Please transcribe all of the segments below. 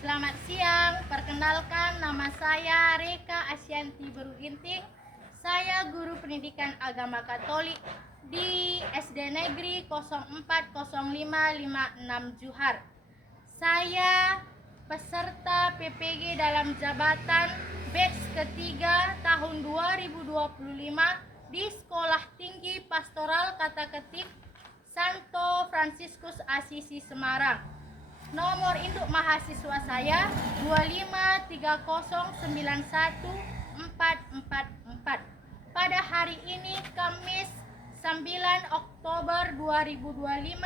Selamat siang, perkenalkan nama saya Reka Asyanti Beruginting. Saya guru pendidikan agama Katolik di SD Negeri 040556 Juhar. Saya peserta PPG dalam jabatan batch ketiga tahun 2025 di Sekolah Tinggi Pastoral Kata Ketik Santo Fransiskus Asisi Semarang. Nomor induk mahasiswa saya 253091444. Pada hari ini Kamis 9 Oktober 2025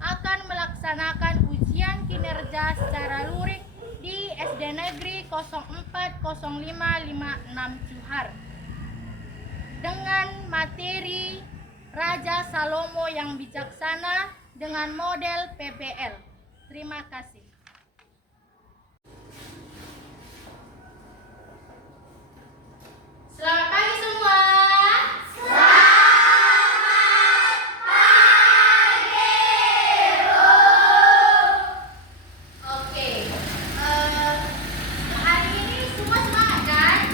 akan melaksanakan ujian kinerja secara luring di SD Negeri 040556 Juhar dengan materi Raja Salomo yang bijaksana dengan model PBL. Terima kasih. Selamat pagi semua. Oke, hari ini semua semangat kan?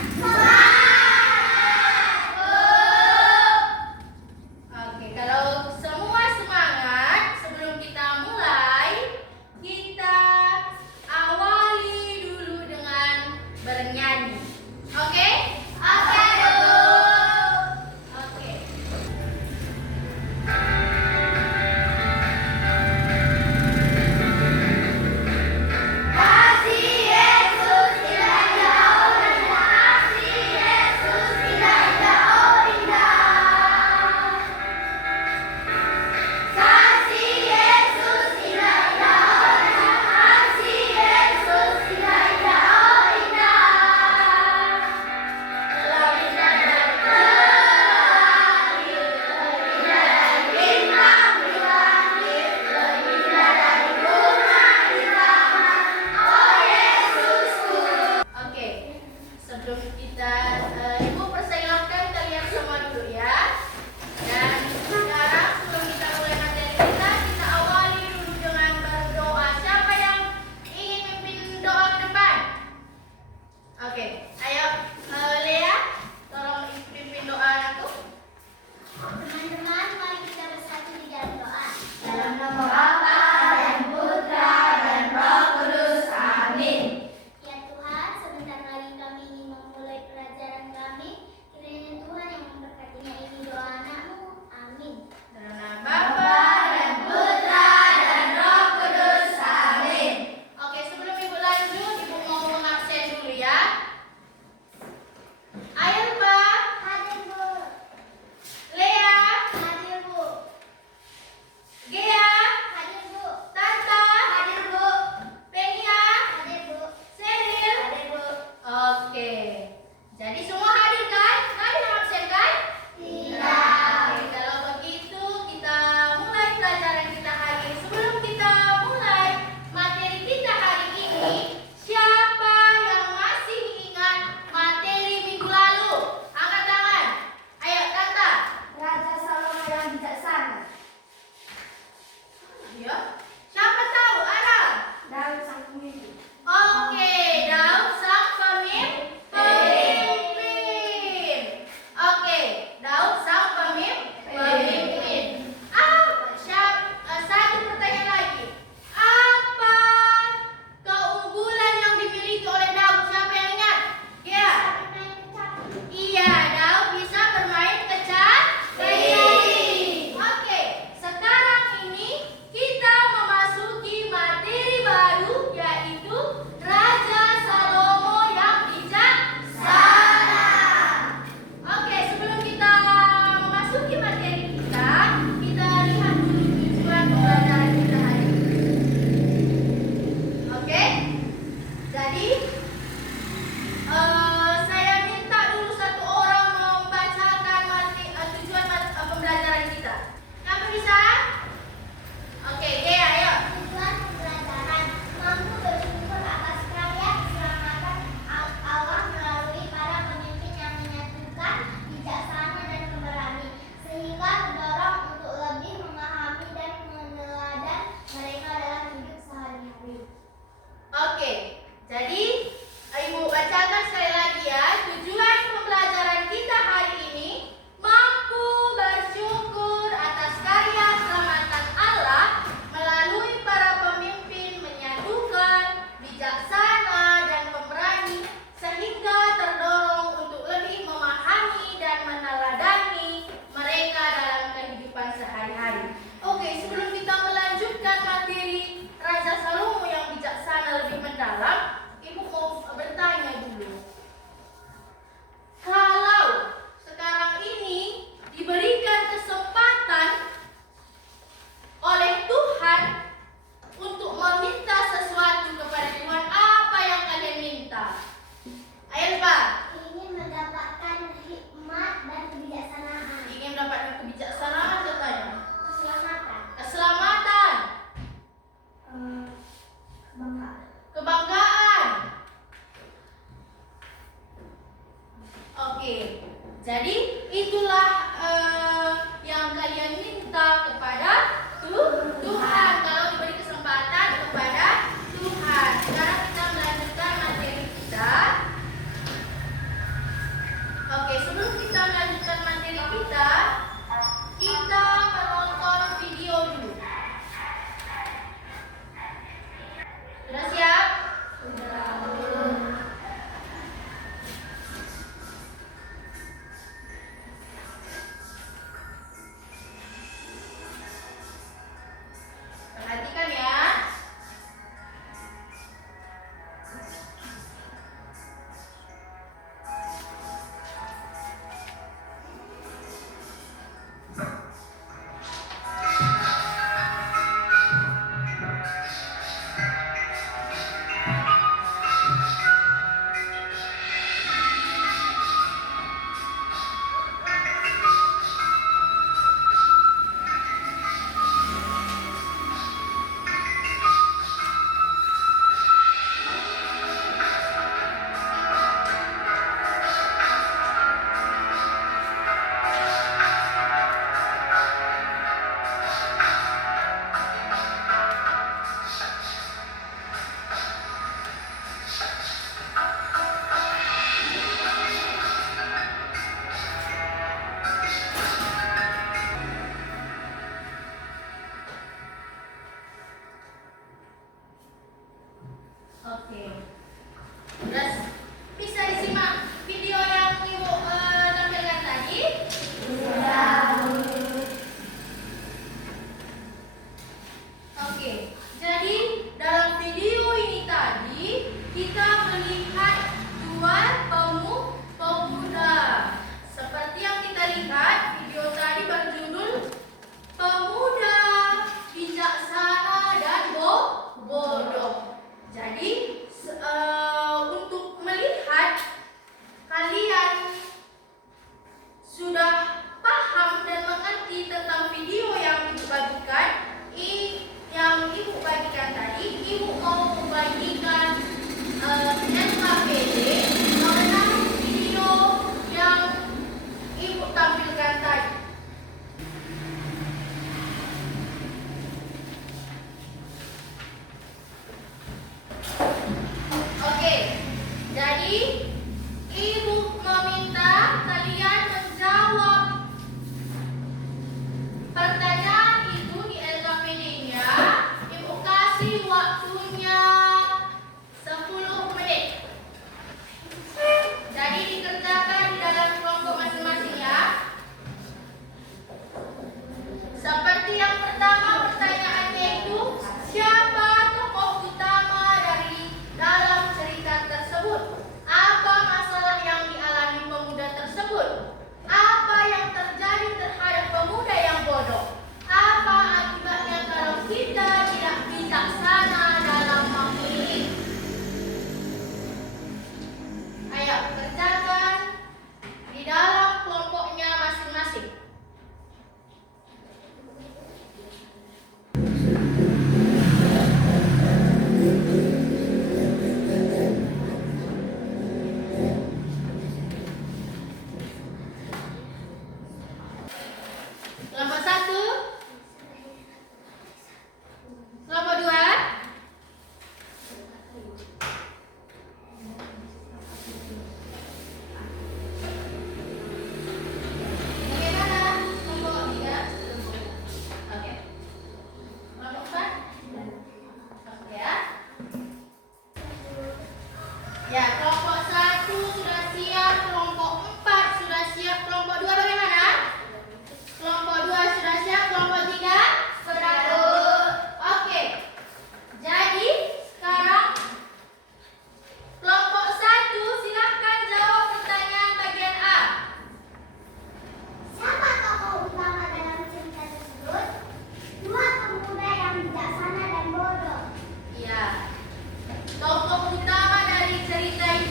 Oke, kalau semua semangat, sebelum kita mulai, kita awali dulu dengan bernyanyi. Oke? Oke, dulu. Oke. Terus bisa disimak video yang Ibu tampilkan tadi? Sudah. Oke. Jadi dalam video ini tadi kita melihat dua pemuda. Seperti yang kita lihat, video tadi berjudul Pemuda Bijaksana dan Bodoh. Jadi untuk melihat kalian sudah paham dan mengerti tentang video yang Ibu bagikan, tadi, Ibu mau membagikan NKPD mengenai video yang Ibu tampilkan tadi. Oke, jadi Ibu meminta kalian menjawab pertanyaan itu di LKPD-nya. Ibu kasih waktunya 10 menit. Jadi dikerjakan di dalam kelompok masing-masing ya. Seperti yang pertama, pertanyaannya itu, siapa tokoh utama dari dalam cerita tersebut? Apa masalah yang dialami pemuda tersebut? Apa yang terjadi terhadap pemuda yang bodoh? Apa akibatnya kalau kita tidak bijaksana dalam memilih? Ayo kerjakan di dalam kelompoknya masing-masing. Kelompok 1, kelompok 2, bagaimana kelompok 3? Oke. Kelompok 4? Oke ya. Ya, kelompok 1 sudah siap, kelompok 4 sudah siap, kelompok 2 bagaimana? Kelompok 2 sudah siap, kelompok 3? Sudah. Oke. Jadi, sekarang kelompok 1 silahkan jawab pertanyaan bagian A. Siapa tokoh utama dalam cerita tersebut? Dua pemuda yang bijaksana dan bodoh. Iya. Tokoh utama dari cerita itu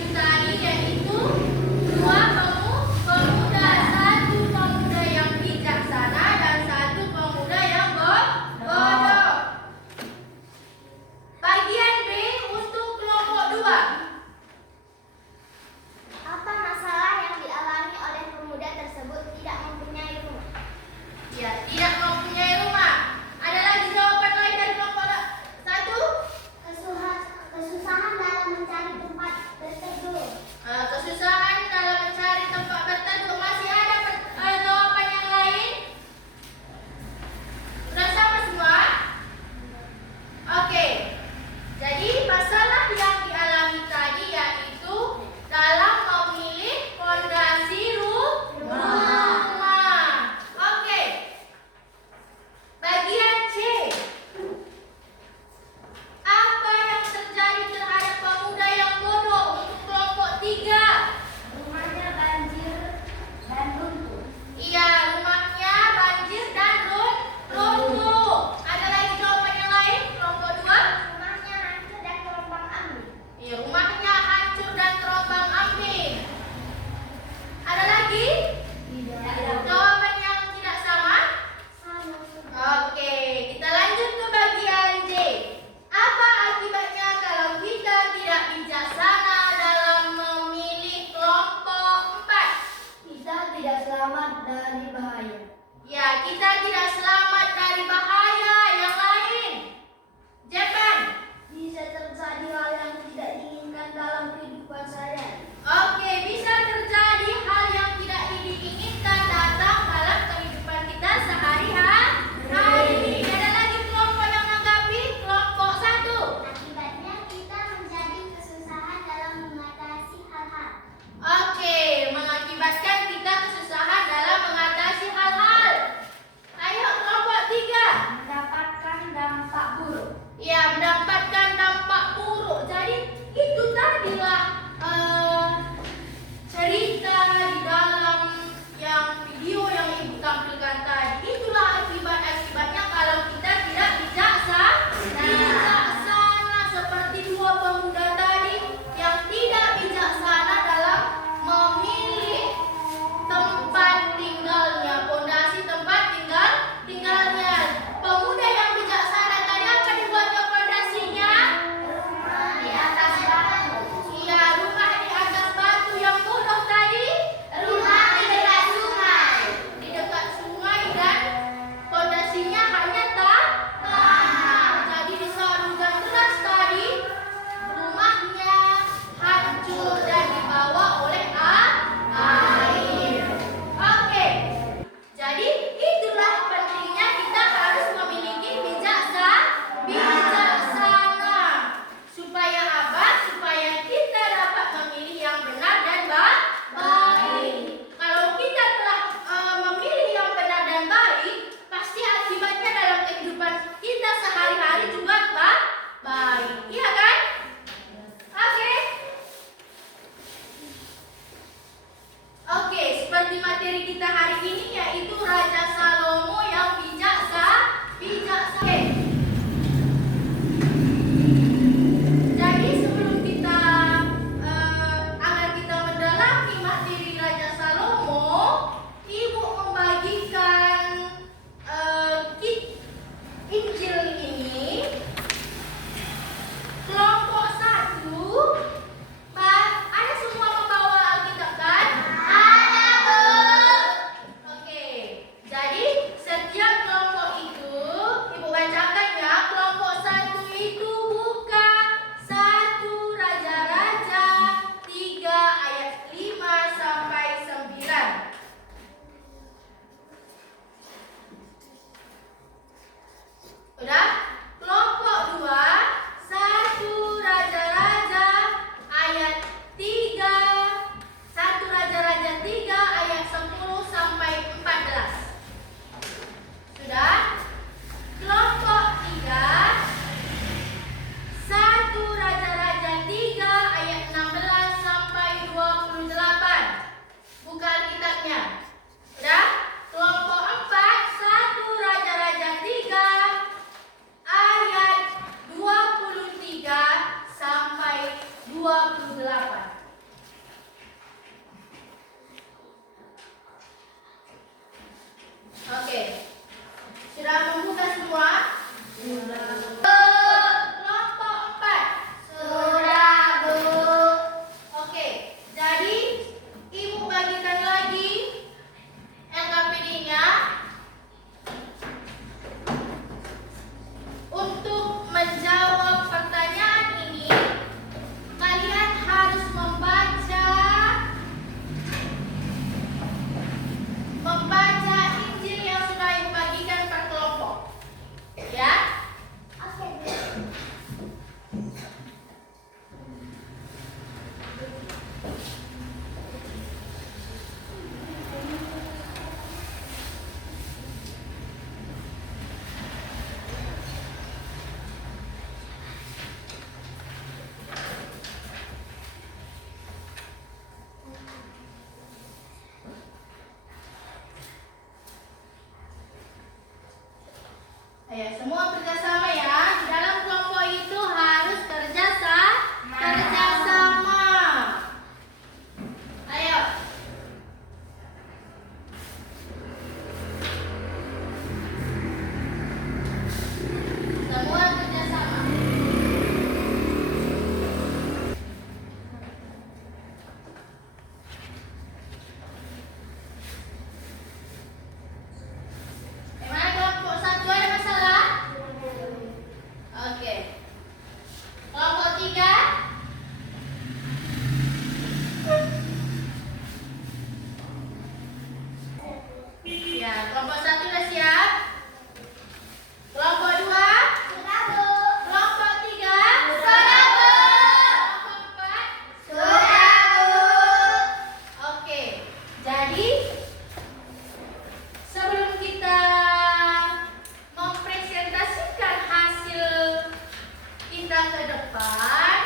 kita ke depan,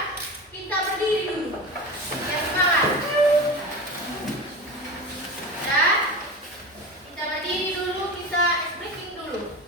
kita berdiri dulu. Ya, semangat. Dan kita berdiri dulu, kita ice breaking dulu.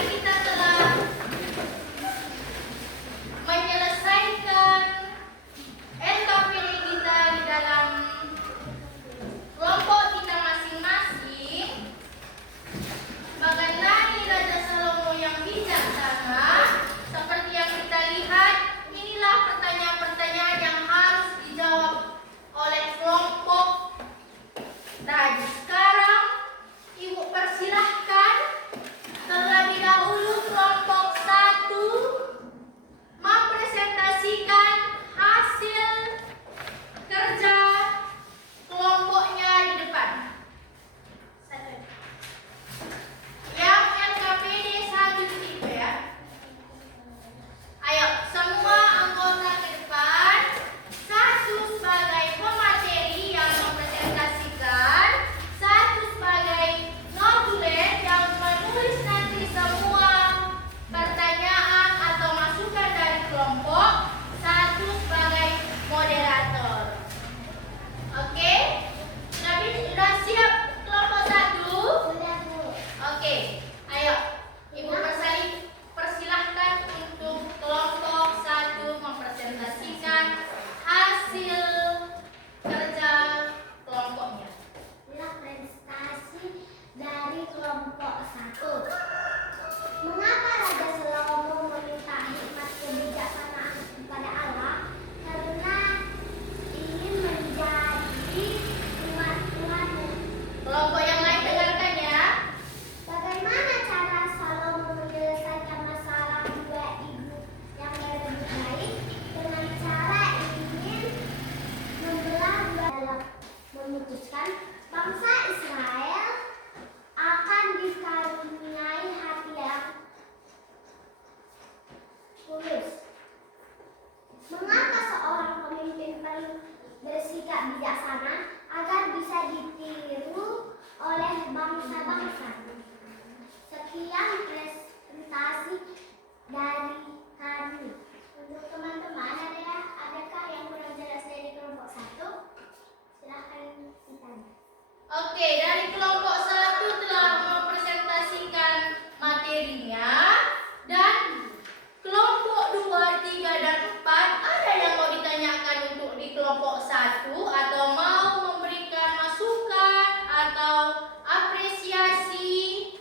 Kita telah menyelesaikan NKPD kita di dalam kelompok kita masing-masing mengenai Raja Salomo yang bijaksana. Seperti yang kita lihat, inilah pertanyaan-pertanyaan yang harus dijawab oleh kelompok tadi. Sekarang Ibu persilahkan terlebih dahulu kelompok 1 mempresentasikan hasil kerja kelompoknya di depan. Yang LKPD 1 ya. Ayo, semua anggota ke depan. 1 sebagai pemateri yang mempresentasikan, 1 sebagai notulen yang menulis nanti semua pertanyaan atau masukan dari kelompok, 1 sebagai moderator. Oke? Sudah siap kelompok 1? Sudah, Bu. Oke, ayo Ibu persilahkan untuk kelompok 1 mempresentasikan hasil kerja kelompoknya. Inilah prestasi dari kelompok 1. Mengapa Raja Salomo meminta hikmat kebijaksanaan kepada Allah? Karena ingin menjadi umat Tuhan. Kelompok yang lain dengarkan ya. Bagaimana cara Salomo menyelesaikan masalah dua ibu yang lebih baik? Dengan cara ingin membelah dua dalam memutuskan bangsa Israel akan dikaruniai hati yang tulus. Mengapa seorang pemimpin perlu bersikap bijaksana agar bisa ditiru oleh bangsa-bangsa? Sekian presentasi dari kami. Untuk teman-teman, adakah yang kurang jelas dari kelompok 1? Silahkan ditanya. Oke, dari kelompok 1 telah mempresentasikan materinya, dan kelompok 2, 3, dan 4 ada yang mau ditanyakan untuk di kelompok 1 atau mau memberikan masukan atau apresiasi?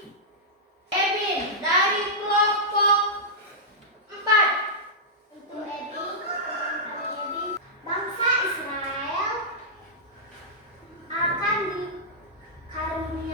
Ebin dari kelompok 4. Untuk Ebi, bangsa Israel akan dikaruniai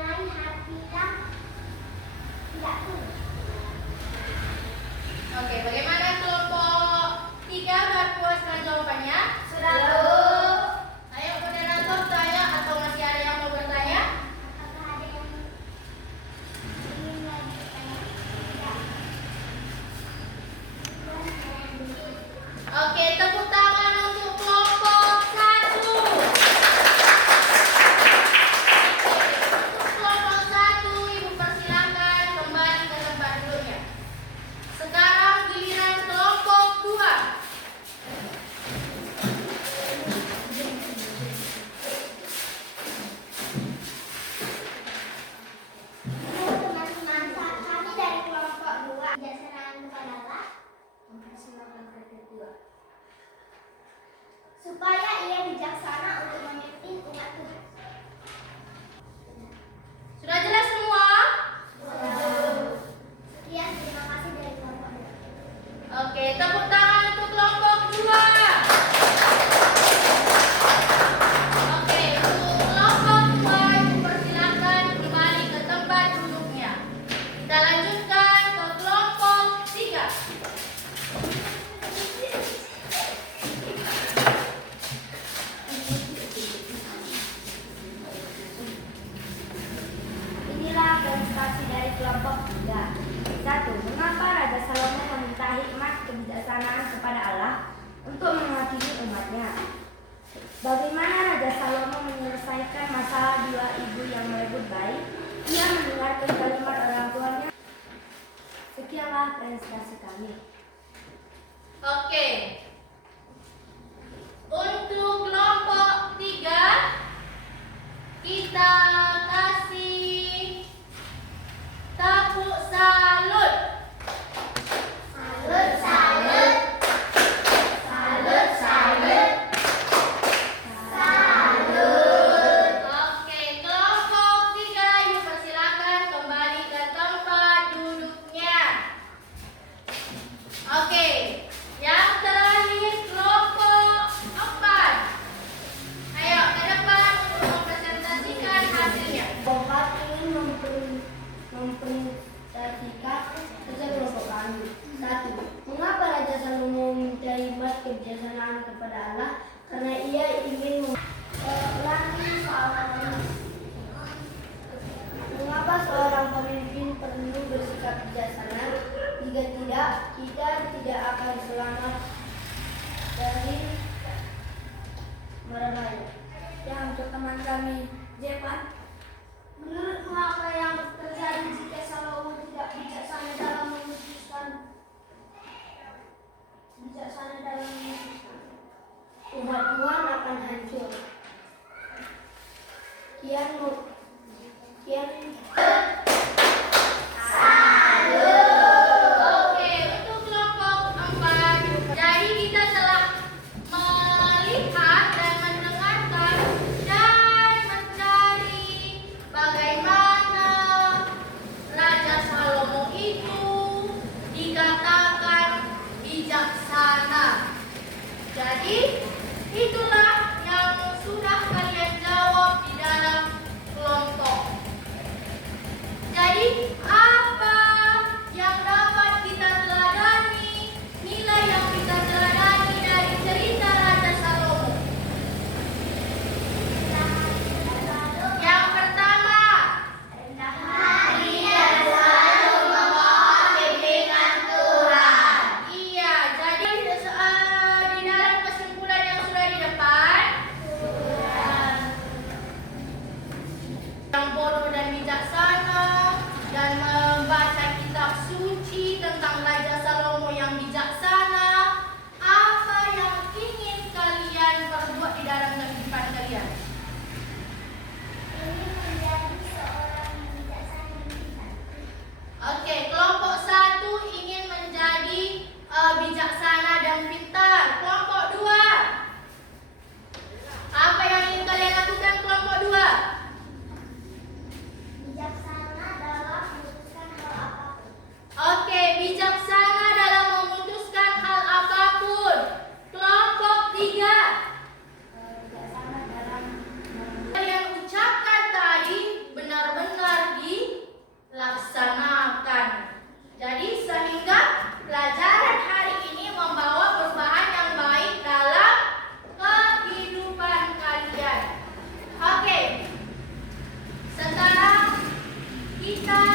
prestasi kami. Oke. Untuk kelompok 3 kita kasih tepuk salut. Salut, salut. Salut, salut. Salut. Oke, kelompok 3 yuk persilakan kembali ke tempat duduknya. Oke, yang terakhir kelompok 4. Ayo ke depan untuk mempresentasikan hasilnya. Kelompok ingin mempresentasikan hasil kelompok kami. 1. Mengapa Raja Salomo meminta hikmat kebijaksanaan kepada Allah? Karena ia ingin Mengapa seorang pemimpin perlu bersikap bijaksana? Jika tidak, kita tidak akan selamat dari berbahaya. Yang untuk teman kami, Jepan, menurutmu apa yang terjadi jika Salomo tidak bijaksana dalam memutuskan? Umat Tuhan akan hancur. Oke, untuk kelompok 4. Jadi kita telah melihat dan mendengarkan dan mencari bagaimana Raja Salomo itu dikatakan bijaksana. Jadi itulah yang sudah kalian jawab di dalam kelompok. Jadi apa yang dapat kita teladani, nilai yang kita teladani dari cerita Raja Salomo? Yang pertama, Dia selalu memohon bimbingan Tuhan. iya. Jadi di dalam kesimpulan yang sudah di depan, yang bodoh dan bijaksana dan membaca kitab suci tentang Raja Salomo yang bijaksana, apa yang ingin kalian perbuat di dalam kehidupan kalian? Ini menjadi seorang yang bijaksana dan pintar. Oke, kelompok 1 ingin menjadi bijaksana dan pintar. Kelompok 2, apa yang ingin kalian lakukan kelompok 2? Bijaksana dalam memutuskan hal apapun. Oke, bijaksana dalam memutuskan hal apapun. Kelompok 3, Bijaksana dalam yang ucapkan tadi benar-benar dilaksanakan. Jadi sehingga pelajaran hari ini membawa perubahan yang baik dalam kehidupan kalian. Oke, sekarang kita